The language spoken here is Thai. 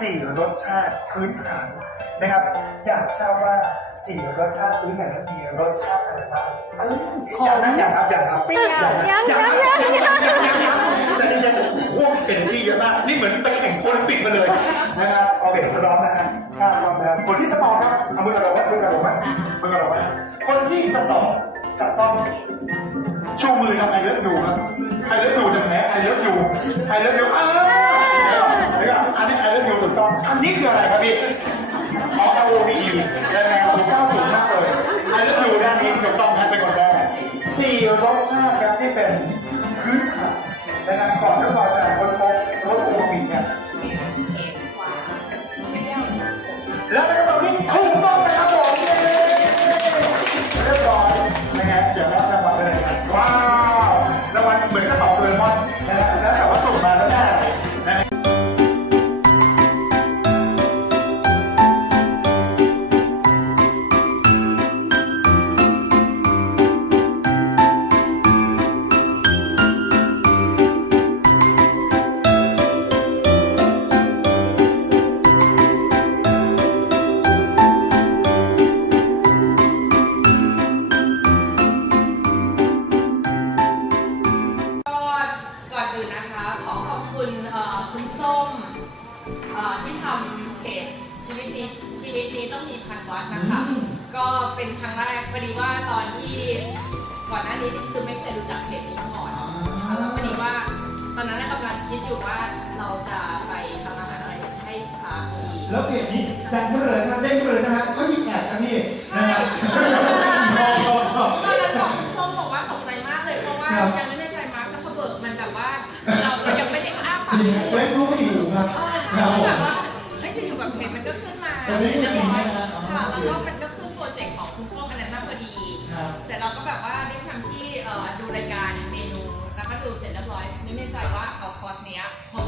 สี่รสชาติพื้นฐานนะครับ อยากทราบว่าสี่รสชาติพื้นฐานนั้นมีรสชาติอะไรบ้างเอ้ยอยากนะอยากครับอยากครับเปรี้ยวอยากนะยังอยากยังนะยังอยากนะอยากนะจะได้ยังโอ้โหเป็นที่เยอะมากนี่เหมือนไปแข่งโอลิมปิกมาเลยนะครับโอเคพร้อมนะฮะถ้าพร้อมแล้วคนที่จะตอบครับเอามือกระโดดไว้มือกระโดดไว้มือกระโดดไว้คนที่จะตอบจะต้องชูมือทำไอเลิฟยูครับไอเลิฟยูจะแพ้ไอเลิฟยูไอเลิฟยูเออ คืออะไรครับพี่อ๋อ L O V E แรงแรงถูกต้องสูงมากเลยไอเลิฟยูด้านนี้ถูกต้องนะเป็นคนแรกสี่รสชาติครับที่เป็นพื้นฐานในการก่อนที่เราจะค้นพบรสโอมามิเนี่ยเค็มหวานเปรี้ยวขมแล้วใน ส้มเอ่อที่ทำเพจชีวิตนี้ชีวิตนี้ต้องมีพันวัดนะคะ ก็เป็นครั้งแรกพอดีว่าตอนที่ก่อนหน้านี้นี่คือไม่เคยรู้จักเพจนี้มาก่อนนะคะแล้วพอดีว่าตอนนั้นกำลังคิดอยู่ว่าเราจะไปทำอาหารอะไรให้พาทีแล้วเพจนี้ดังขึ้นมาเลยใช่ไหมเด้งขึ้นมาเลยใช่ไหมเขาหยิบแอดครับพี่นะฮะต จริงเฟซบุ๊กไม่อยู่ครับเออใช่ครับผมแบบว่าเฮ้ยอยู่ๆแบบเพจมันก็ขึ้นมาเออเสร็จเรียบร้อยจริงๆนะฮะค่ะแล้วก็มันก็ขึ้นโปรเจกต์ของคุณส้มอันนั้นมาพอดี ครับ เสร็จเราก็แบบว่าด้วยความที่เอ่อดูรายการเมนูแล้วก็ดูเสร็จเรียบร้อยนึกในใจว่าเอาคอร์สเนี้ยเพราะว่ามันง่า